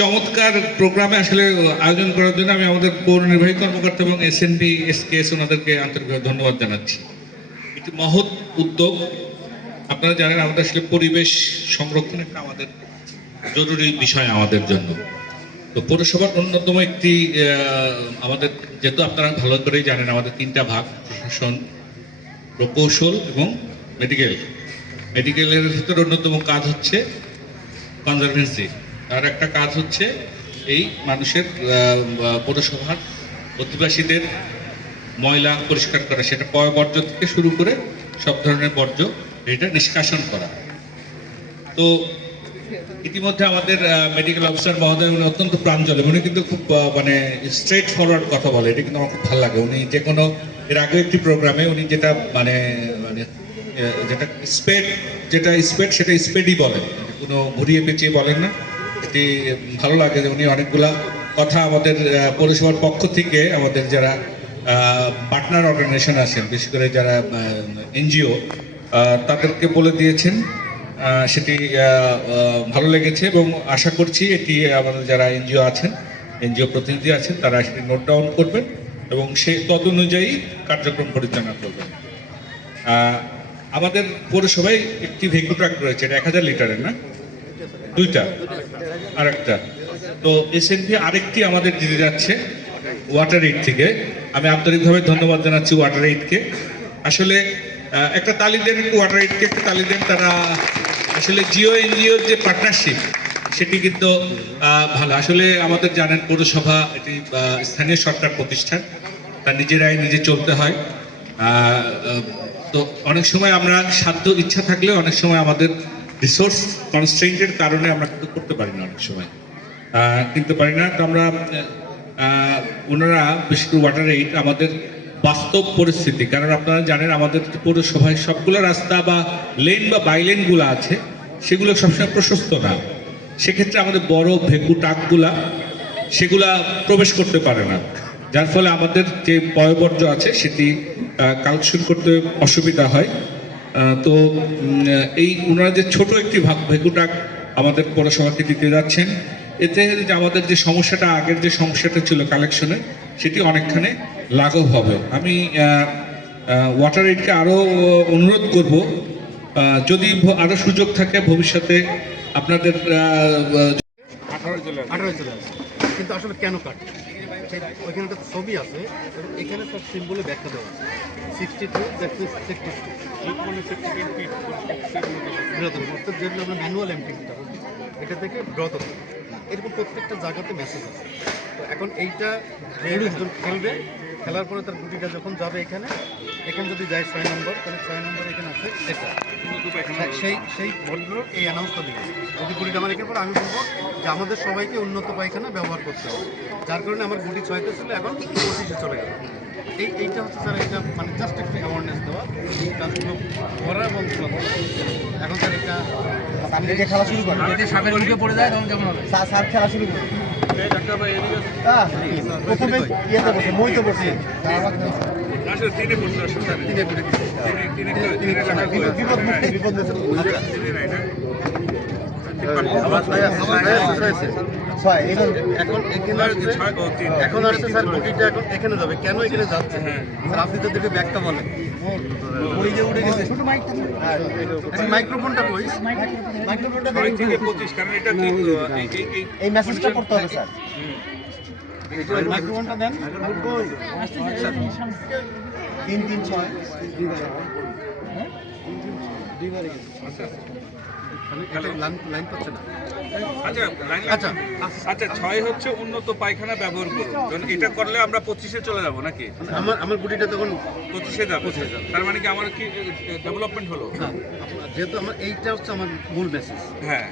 চমৎকার প্রোগ্রামে আসলে আয়োজন করার জন্য আমি আমাদের পৌর নির্বাহী কর্মকর্তা এবং S N D S K S ওনাদেরকে আন্তরিকভাবে ধন্যবাদ জানাচ্ছি। একটি মহৎ উদ্যোগ। আপনারা জানেন, আমাদের আসলে পরিবেশ সংরক্ষণ একটা আমাদের জরুরি বিষয় আমাদের জন্য। তো পৌরসভার অন্যতম একটি আমাদের, যেহেতু আপনারা ভালো করেই জানেন, আমাদের তিনটা ভাগ প্রশাসন। প্রকৌশল এবং মেডিকেল মেডিকেলের ভিতরে অন্যতম কাজ হচ্ছে কনজারভেন্সি আর একটা কাজ হচ্ছে এই মানুষের পৌরসভার অধিবাসীদের ময়লা পরিষ্কার করা, সেটা পয় বর্জ্য থেকে শুরু করে সব ধরনের বর্জ্য এটা নিষ্কাশন করা। তো ইতিমধ্যে আমাদের মেডিকেল অফিসার মহোদয়, উনি অত্যন্ত প্রাঞ্জল উনি কিন্তু খুব মানে স্ট্রেট ফরওয়ার্ড কথা বলে। এটা কিন্তু আমার খুব ভালো লাগে। উনি যে কোনো, এর আগে একটি প্রোগ্রামে উনি যেটা মানে মানে যেটা স্পেড যেটা স্পেড সেটা স্পেডই বলেন কোনো ঘুরিয়ে পেঁচিয়ে বলেন না। এটি ভালো লাগে যে উনি অনেকগুলা কথা আমাদের পৌরসভার পক্ষ থেকে আমাদের যারা পার্টনার অর্গানাইজেশন আছেন, বিশেষ করে যারা এনজিও তাদেরকে বলে দিয়েছেন। সেটি ভালো লেগেছে এবং আশা করছি এটি আমাদের যারা এনজিও আছেন, এনজিও প্রতিনিধি আছেন, তারা সেটি নোট ডাউন করবেন এবং সে তদ অনুযায়ী কার্যক্রম পরিচালনা করবেন। আমাদের পৌরসভায় একটি ভেহিকল ট্রাক রয়েছে, এটা এক হাজার লিটারের না? দুইটা আর একটা তো এসএনপি আরেকটি আমাদের দিতে যাচ্ছে ওয়াটার এইড থেকে। আমি আন্তরিকভাবে ধন্যবাদ জানাচ্ছি ওয়াটার এইডকে আসলে একটা তালি দেন ওয়াটার এইডকে একটা তালি দেন, তারা আসলে জিও এনজিওর যে পার্টনারশিপ সেটি কিন্তু ভালো। আসলে আমাদের জানেন পৌরসভা এটি স্থানীয় সরকার প্রতিষ্ঠান। তার নিজেরাই নিজে চলতে হয়। তো অনেক সময় আমরা সাধ্য ইচ্ছা থাকলেও অনেক সময় আমাদের রিসোর্স কনস্ট্রেন্টের কারণে আমরা কিন্তু করতে পারি না অনেক সময়। কিনতে পারি না। তো আমরা ওনারা, বিশেষ করে ওয়াটার এইড আমাদের বাস্তব পরিস্থিতি। কারণ আপনারা জানেন, আমাদের পৌরসভায় সবগুলো রাস্তা বা লেন বা বাইলেনগুলো আছে। সেগুলো সবসময় প্রশস্ত না। সেক্ষেত্রে আমাদের বড় ভেকু টাকগুলা সেগুলা প্রবেশ করতে পারে না। যার ফলে আমাদের যে পয়বর্জ্য আছে সেটি কালেকশন করতে অসুবিধা হয়। তো এই ওনারা যে ছোট একটি ভাগ ভেকুটাক আমাদের পৌরসভাকে দিতে যাচ্ছেন, এতে আমাদের যে সমস্যাটা, আগের যে সমস্যাটা ছিল কালেকশনে, সেটি অনেকখানি লাঘব হবে। আমি ওয়াটার এইডকে আরও অনুরোধ করব যদি ভ- আরও সুযোগ থাকে ভবিষ্যতে আপনাদের আঠারো চলে আসে কিন্তু আসলে কেন কাট? ওইখানে একটা ছবি আছে এবং এখানে তার সিম্বলে ব্যাখ্যা দেওয়া আছে। Sixty two that means sixty অর্থাৎ যেগুলো আমরা ম্যানুয়াল এমটিটা এটা থেকে বৃহত্তর। এরকম প্রত্যেকটা জায়গাতে মেসেজ আছে। তো এখন এইটা একজন খেলবে খেলার পরে তার গুটিটা যখন যাবে এখানে এখানে যদি যায় ছয় নম্বর তাহলে ছয় নম্বর এখানে আছে এটা হ্যাঁ, সেই সেই ভদ্রলোক এই অ্যানাউন্সটা দিবে যদি গুলিটা আমার এখানে পরে আমি বলব যে আমাদের সবাইকে উন্নত পায়খানা ব্যবহার করতে হবে যার কারণে আমার গুটি ছয়তে ছিল এখন পঁচিশে চলে গেল এই এইটা হচ্ছে স্যার এটা মানে জাস্ট একটু অ্যাওয়ারনেস দেওয়া কাজগুলো করা এবং। এখন স্যার এটা খেলা শুরু করি যদি সাপের পড়ে যায় তখন কেমন হবে স্যার খেলা শুরু করি Ah, sí. muito por tiene por Tiene, tiene, tiene, tiene, এখন আসছে স্যার গুটিটা এখন এখানে যাবে কেন এখানে যাচ্ছে স্যার আপনি তো দেখে ব্যাগটা বলেন ওই মাইক্রোফোনটা কই এই মেসেজটা করতে হবে স্যার মাইক্রোফোনটা দেন। তিন তিন, ছয়। লাইন পাচ্ছে না। আচ্ছা লাইন- আচ্ছা। আচ্ছা ছয় হচ্ছে উন্নত পায়খানা ব্যবহার করুন। কারণ এটা করলে আমরা পঁচিশে চলে যাব নাকি? আমার আমার গুটিটা তখন পঁচিশে যাব। তার মানে কি আমার কি ডেভেলপমেন্ট হলো? যেহেতু আমার এইটা হচ্ছে আমার মূল মেসেজ হ্যাঁ।